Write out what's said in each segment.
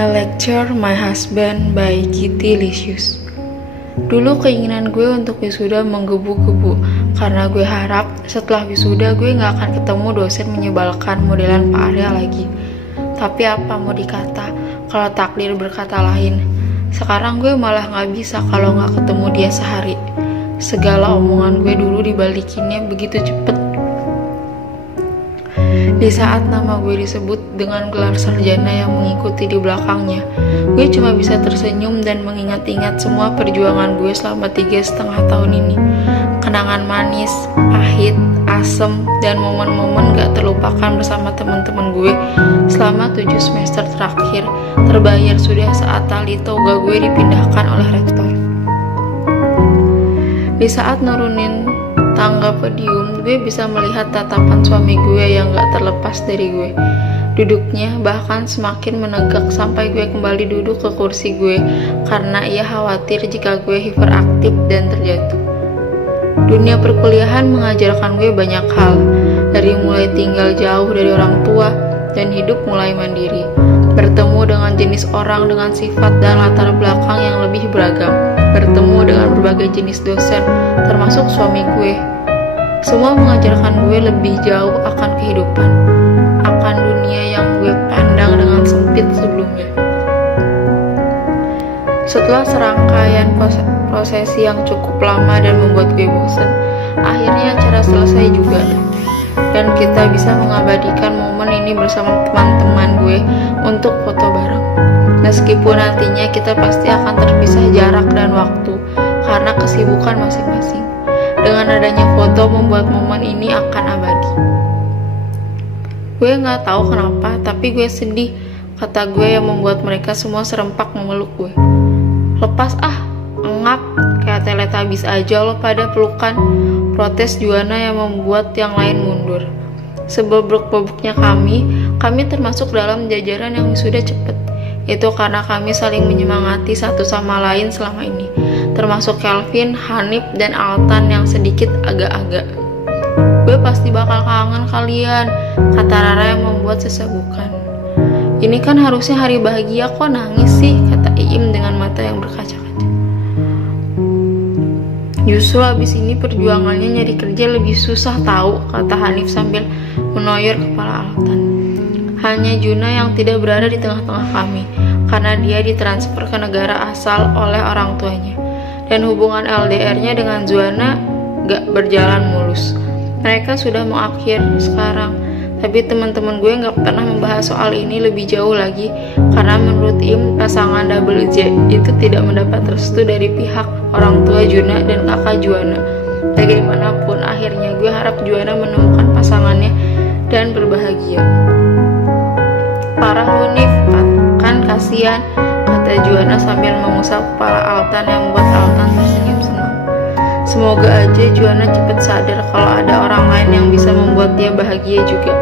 I Lecture My Husband by Kitty Licious. Dulu keinginan gue untuk wisuda menggebu-gebu, karena gue harap setelah wisuda gue gak akan ketemu dosen menyebalkan modelan Pak Arya lagi. Tapi apa mau dikata, kalau takdir berkata lain. Sekarang gue malah gak bisa kalau gak ketemu dia sehari. Segala omongan gue dulu dibalikinnya begitu cepet. Di saat nama gue disebut dengan gelar sarjana yang mengikuti di belakangnya, gue cuma bisa tersenyum dan mengingat-ingat semua perjuangan gue selama 3,5 tahun ini. Kenangan manis, pahit, asem, dan momen-momen gak terlupakan bersama teman-teman gue selama 7 semester terakhir terbayar sudah saat tali toga gue dipindahkan oleh rektor. Di saat nurunin tangga podium, gue bisa melihat tatapan suami gue yang gak terlepas dari gue. Duduknya bahkan semakin menegak sampai gue kembali duduk ke kursi gue karena ia khawatir jika gue hiperaktif dan terjatuh. Dunia perkuliahan mengajarkan gue banyak hal, dari mulai tinggal jauh dari orang tua dan hidup mulai mandiri, bertemu dengan jenis orang dengan sifat dan latar belakang yang lebih beragam, bertemu dengan berbagai jenis dosen, termasuk suami gue. Semua mengajarkan gue lebih jauh akan kehidupan, akan dunia yang gue pandang dengan sempit sebelumnya. Setelah serangkaian prosesi yang cukup lama dan membuat gue bosan, akhirnya acara selesai juga. Dan kita bisa mengabadikan momen ini bersama teman-teman gue untuk foto bareng. Meskipun nantinya kita pasti akan terpisah jarak dan waktu karena kesibukan masing-masing. Dengan adanya foto membuat momen ini akan abadi. Gue gak tahu kenapa, tapi gue sedih, kata gue yang membuat mereka semua serempak memeluk gue. Lepas engap, kayak Teletubbies aja lo pada pelukan, protes Juana yang membuat yang lain mundur. Sebebruk-bebruknya kami termasuk dalam jajaran yang sudah cepet. Itu karena kami saling menyemangati satu sama lain selama ini, termasuk Kelvin, Hanif, dan Altan yang sedikit agak-agak. Gue pasti bakal kangen kalian, kata Rara yang membuat sesagukan. Ini kan harusnya hari bahagia, kok nangis sih, kata Iim dengan mata yang berkaca-kaca. Justru abis ini perjuangannya nyari kerja lebih susah tahu, kata Hanif sambil menoyor kepala Altan. Hanya Juna yang tidak berada di tengah-tengah kami, karena dia ditransfer ke negara asal oleh orang tuanya. Dan hubungan LDR-nya dengan Juana gak berjalan mulus. Mereka sudah mengakhir sekarang, tapi teman-teman gue gak pernah membahas soal ini lebih jauh lagi, karena menurut Im, pasangan Double J itu tidak mendapat restu dari pihak orang tua Juna dan kakak Juana. Bagaimanapun, akhirnya gue harap Juana menemukan pasangannya dan berbahagia. Parah lu Nif, kan kasihan, kata Juana sambil mengusap kepala Altan yang membuat Altan tersenyum senang. Semoga aja Juana cepat sadar kalau ada orang lain yang bisa membuat dia bahagia juga.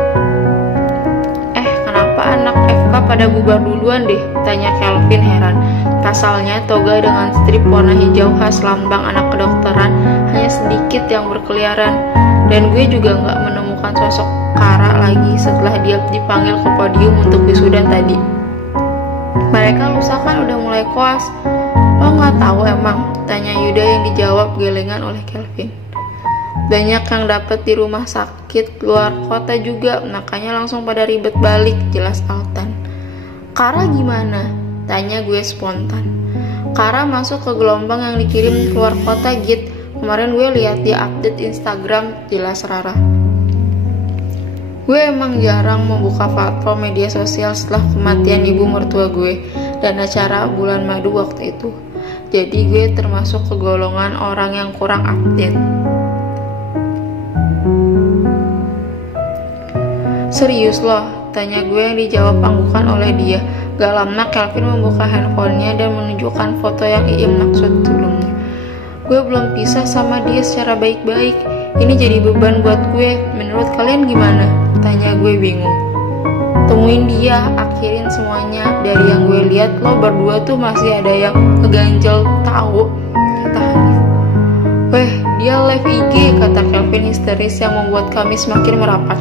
Kenapa anak FK pada bubar duluan deh, tanya Kelvin heran. Pasalnya toga dengan strip warna hijau khas lambang anak kedokteran hanya sedikit yang berkeliaran. Dan gue juga gak menemukan sosok Kara lagi setelah dia dipanggil ke podium untuk wisuda tadi. Mereka lusa kan udah mulai koas. Lo gak tahu emang, tanya Yuda yang dijawab gelengan oleh Kelvin. Banyak yang dapat di rumah sakit luar kota juga, makanya langsung pada ribet balik, jelas Altan. Kara gimana? Tanya gue spontan. Kara masuk ke gelombang yang dikirim keluar kota Git. Kemarin gue lihat dia update Instagram, jelas Rara. Gue emang jarang membuka foto media sosial setelah kematian ibu mertua gue dan acara bulan madu waktu itu. Jadi gue termasuk ke golongan orang yang kurang update. Serius loh? Tanya gue yang dijawab anggukan oleh dia. Gak lama Kelvin membuka handphonenya dan menunjukkan foto yang Iim maksud sebelumnya. Gue belum pisah sama dia secara baik-baik. Ini jadi beban buat gue. Menurut kalian gimana? Tanya gue bingung. Temuin dia, akhirin semuanya. Dari yang gue lihat lo berdua tuh masih ada yang ngeganjel tahu, kata Hanif. Weh, dia live IG, kata Kelvin histeris yang membuat kami semakin merapat.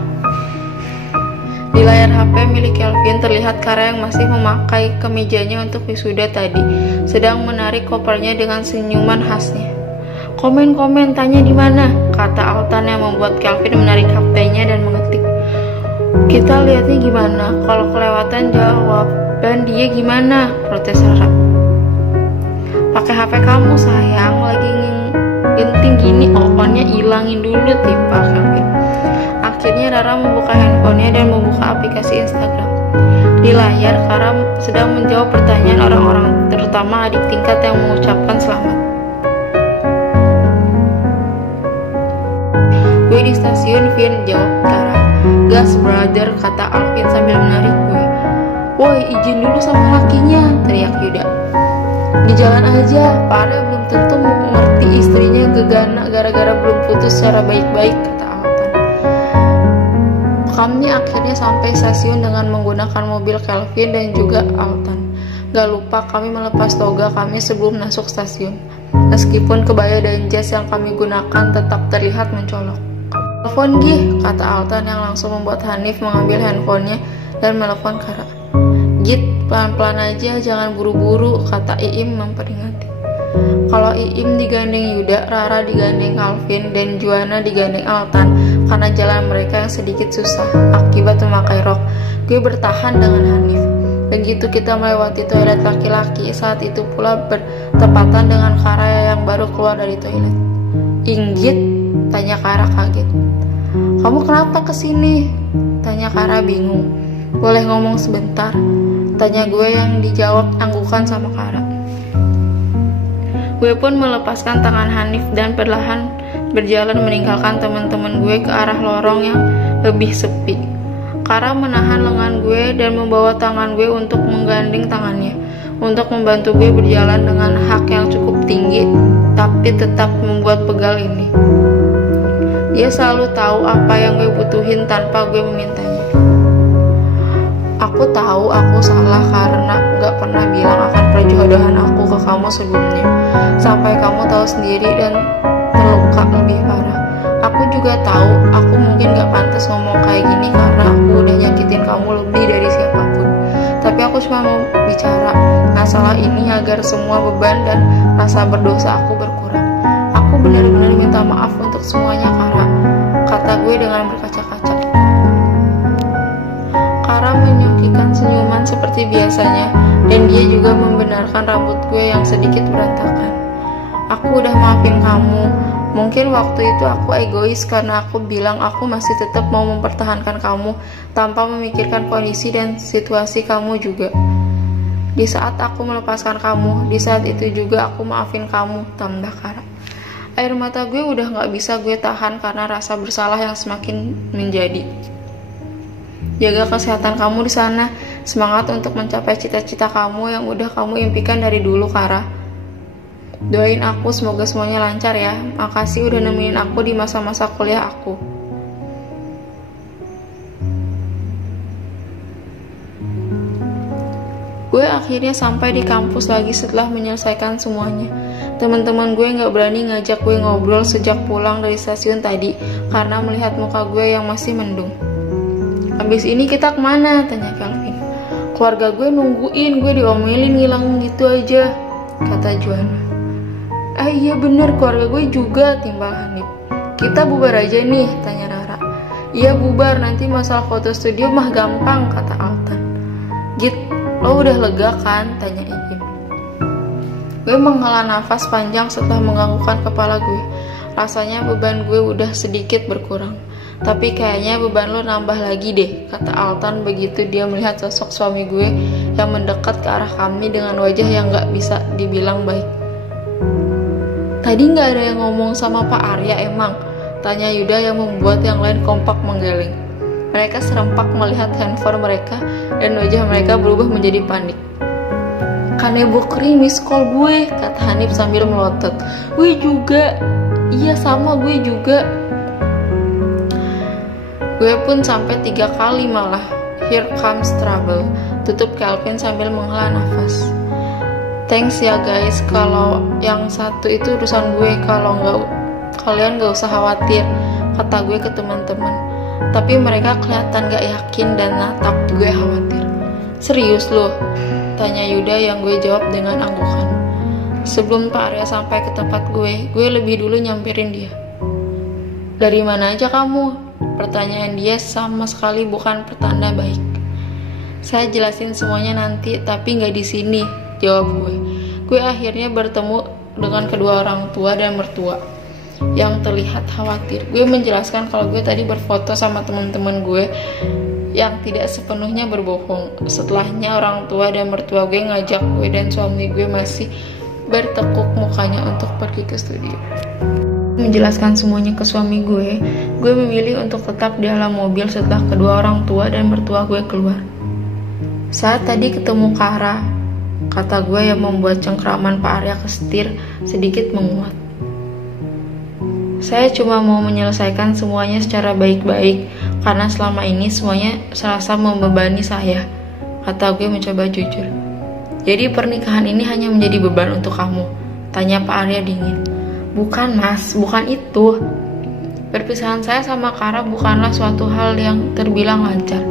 Di layar HP milik Kelvin terlihat Kara yang masih memakai kemejanya untuk wisuda tadi, sedang menarik kopernya dengan senyuman khasnya. Komen, tanya di mana? Kata Altan yang membuat Kelvin menarik HP-nya dan mengetik. Kita lihatnya gimana? Kalau kelewatan jawab. Dan dia gimana? Protes Rara. Pakai HP kamu sayang, lagi genting gini, okonnya ilangin dulu, timpal Kelvin. Akhirnya Rara membuka handphonenya dan membuka aplikasi Instagram. Di layar, Kara sedang menjawab pertanyaan orang-orang, terutama adik tingkat yang mengucapkan selamat. Gue di stasiun, Vin, jawab Kara. Gas brother, kata Alvin sambil menarik gue. Woi, izin dulu sama lakinya, teriak Yuda. Di jalan aja, Para belum tentu mengerti istrinya gegana gara-gara belum putus secara baik-baik, kata Altan. Kami akhirnya sampai stasiun dengan menggunakan mobil Kelvin dan juga Altan. Gak lupa kami melepas toga kami sebelum masuk stasiun. Meskipun kebaya dan jas yang kami gunakan tetap terlihat mencolok. Telepon Gih, kata Altan yang langsung membuat Hanif mengambil handphonenya dan menelepon Kara. Git, pelan-pelan aja, jangan buru-buru, kata Iim memperingati. Kalau Iim digandeng Yuda, Rara digandeng Alvin, dan Juana digandeng Altan karena jalan mereka yang sedikit susah akibat memakai rok. Gue bertahan dengan Hanif. Begitu kita melewati toilet laki-laki, saat itu pula bertepatan dengan Kara yang baru keluar dari toilet. Inggit, tanya Kara kaget. Kamu kenapa kesini? Tanya Kara bingung. Boleh ngomong sebentar? Tanya gue yang dijawab anggukan sama Kara. Gue pun melepaskan tangan Hanif dan perlahan berjalan meninggalkan teman-teman gue ke arah lorong yang lebih sepi. Kara menahan lengan gue dan membawa tangan gue untuk menggandeng tangannya, untuk membantu gue berjalan dengan hak yang cukup tinggi, tapi tetap membuat pegal ini. Dia selalu tahu apa yang gue butuhin tanpa gue memintanya. Aku tahu aku salah karena gak pernah bilang akan perjodohan aku ke kamu sebelumnya, sampai kamu tahu sendiri dan terluka lebih parah. Aku juga tahu aku mungkin gak pantas ngomong kayak gini karena aku udah nyakitin kamu lebih dari siapapun. Tapi aku cuma mau bicara masalah ini agar semua beban dan rasa berdosa aku berkurang. Aku benar-benar minta maaf untuk semuanya, Kara, kata gue dengan berkaca-kaca. Kara menyongkikan senyuman seperti biasanya, dan dia juga membenarkan rambut gue yang sedikit berantakan. Aku udah maafin kamu. Mungkin waktu itu aku egois karena aku bilang aku masih tetap mau mempertahankan kamu tanpa memikirkan kondisi dan situasi kamu juga. Di saat aku melepaskan kamu, di saat itu juga aku maafin kamu, tambah Kara. Air mata gue udah gak bisa gue tahan karena rasa bersalah yang semakin menjadi. Jaga kesehatan kamu di sana. Semangat untuk mencapai cita-cita kamu yang udah kamu impikan dari dulu, Kara. Doain aku semoga semuanya lancar ya. Makasih udah nemenin aku di masa-masa kuliah aku. Gue akhirnya sampai di kampus lagi setelah menyelesaikan semuanya. Teman-teman gue gak berani ngajak gue ngobrol sejak pulang dari stasiun tadi karena melihat muka gue yang masih mendung. Habis ini kita kemana? Tanya Kelvin. Keluarga gue nungguin, gue diomelin ngilang gitu aja, kata Juana. Iya bener, keluarga gue juga, timbal Hanif. Kita bubar aja nih, tanya Rara. Iya bubar, nanti masalah foto studio mah gampang, kata Altan. Git, lo udah lega kan? Tanya Iim. Gue menghela nafas panjang setelah menganggukkan kepala gue. Rasanya beban gue udah sedikit berkurang. Tapi kayaknya beban lo nambah lagi deh, kata Altan begitu dia melihat sosok suami gue yang mendekat ke arah kami dengan wajah yang gak bisa dibilang baik. Tadi gak ada yang ngomong sama Pak Arya emang? Tanya Yuda yang membuat yang lain kompak menggeleng. Mereka serempak melihat handphone mereka dan wajah mereka berubah menjadi panik. Kanebo Kri miss call gue, kata Hanif sambil melotot. Gue juga. Iya sama gue juga. Gue pun sampai 3 kali malah. Here comes trouble, tutup Kelvin sambil menghela nafas. Thanks ya guys, kalau yang satu itu urusan gue, kalau nggak kalian nggak usah khawatir, kata gue ke teman-teman. Tapi mereka kelihatan gak yakin dan natap gue khawatir. Serius lo? Tanya Yuda yang gue jawab dengan anggukan. Sebelum Pak Arya sampai ke tempat gue lebih dulu nyamperin dia. Dari mana aja kamu? Pertanyaan dia sama sekali bukan pertanda baik. Saya jelasin semuanya nanti, tapi gak di sini, jawab gue. Gue akhirnya bertemu dengan kedua orang tua dan mertua yang terlihat khawatir. Gue menjelaskan kalau gue tadi berfoto sama teman-teman gue yang tidak sepenuhnya berbohong. Setelahnya orang tua dan mertua gue ngajak gue dan suami gue masih bertekuk mukanya untuk pergi ke studio. Menjelaskan semuanya ke suami gue memilih untuk tetap di dalam mobil setelah kedua orang tua dan mertua gue keluar. Saat tadi ketemu Kara, kata gue yang membuat cengkraman Pak Arya ke setir sedikit menguat. Saya cuma mau menyelesaikan semuanya secara baik-baik karena selama ini semuanya serasa membebani saya, kata gue mencoba jujur. Jadi pernikahan ini hanya menjadi beban untuk kamu? Tanya Pak Arya dingin. Bukan mas, bukan itu. Perpisahan saya sama Kara bukanlah suatu hal yang terbilang lancar.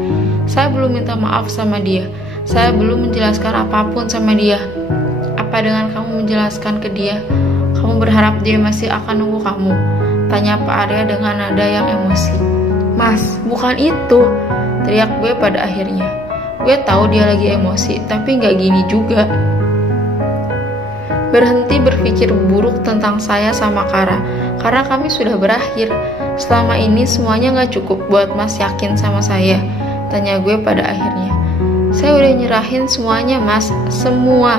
Saya belum minta maaf sama dia. Saya belum menjelaskan apapun sama dia. Apa dengan kamu menjelaskan ke dia? Kamu berharap dia masih akan nunggu kamu? Tanya Pak Arya dengan nada yang emosi. Mas, bukan itu, teriak gue pada akhirnya. Gue tahu dia lagi emosi, tapi gak gini juga. Berhenti berpikir buruk tentang saya sama Kara, karena kami sudah berakhir. Selama ini semuanya gak cukup buat mas yakin sama saya, tanya gue pada akhirnya. Saya udah nyerahin semuanya mas, semua.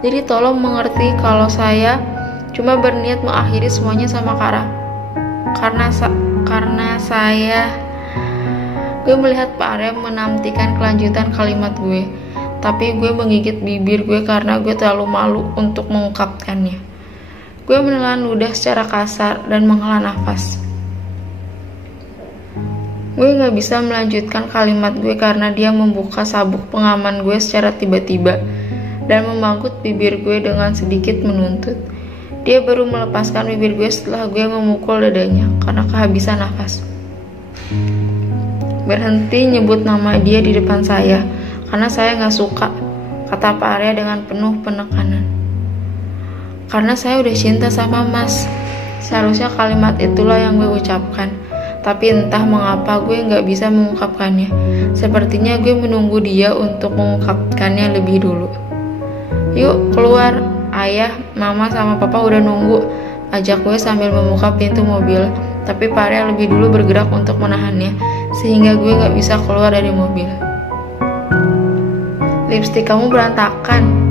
Jadi tolong mengerti kalau saya cuma berniat mengakhiri semuanya sama Kara. Karena saya... Gue melihat Pak Arya menantikan kelanjutan kalimat gue, tapi gue menggigit bibir gue karena gue terlalu malu untuk mengungkapkannya. Gue menelan ludah secara kasar dan menghela nafas. Gue gak bisa melanjutkan kalimat gue karena dia membuka sabuk pengaman gue secara tiba-tiba dan memanggut bibir gue dengan sedikit menuntut. Dia baru melepaskan bibir gue setelah gue memukul dadanya karena kehabisan nafas. Berhenti nyebut nama dia di depan saya karena saya gak suka, kata Pak Arya dengan penuh penekanan. Karena saya udah cinta sama mas. Seharusnya kalimat itulah yang gue ucapkan, tapi entah mengapa gue gak bisa mengungkapkannya. Sepertinya gue menunggu dia untuk mengungkapkannya lebih dulu. Yuk keluar, ayah, mama sama papa udah nunggu, ajak gue sambil membuka pintu mobil. Tapi Pak Arya lebih dulu bergerak untuk menahannya, sehingga gue gak bisa keluar dari mobil. Lipstik kamu berantakan.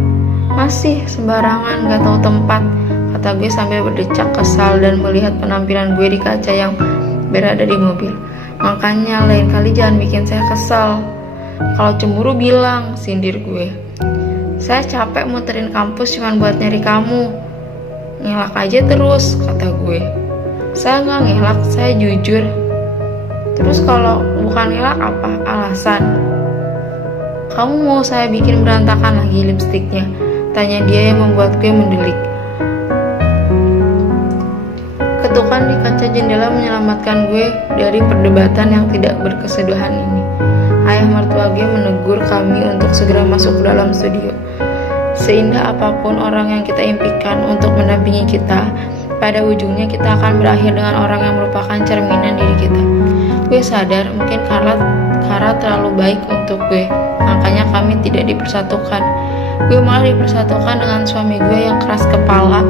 Masih sembarangan, gak tahu tempat, kata gue sambil berdecak kesal dan melihat penampilan gue di kaca yang berada di mobil. Makanya lain kali jangan bikin saya kesal. Kalau cemburu bilang, sindir gue. Saya capek muterin kampus cuma buat nyari kamu. Ngelak aja terus, kata gue. Saya gak ngelak, saya jujur. Terus kalau bukan ngelak apa alasan? Kamu mau saya bikin berantakan lagi lipstiknya? Tanya dia yang membuat gue mendelik. Ketukan di kaca jendela menyelamatkan gue dari perdebatan yang tidak berkesudahan ini. Ayah mertua gue menegur kami untuk segera masuk ke dalam studio. Seindah apapun orang yang kita impikan untuk mendampingi kita, pada ujungnya kita akan berakhir dengan orang yang merupakan cerminan diri kita. Gue sadar mungkin Kara terlalu baik untuk gue, makanya kami tidak dipersatukan. Gue malah dipersatukan dengan suami gue yang keras kepala,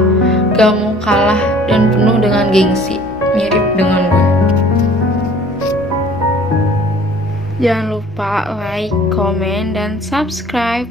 gak mau kalah dan penuh dengan gengsi, mirip dengan gue. Jangan lupa like, komen, dan subscribe.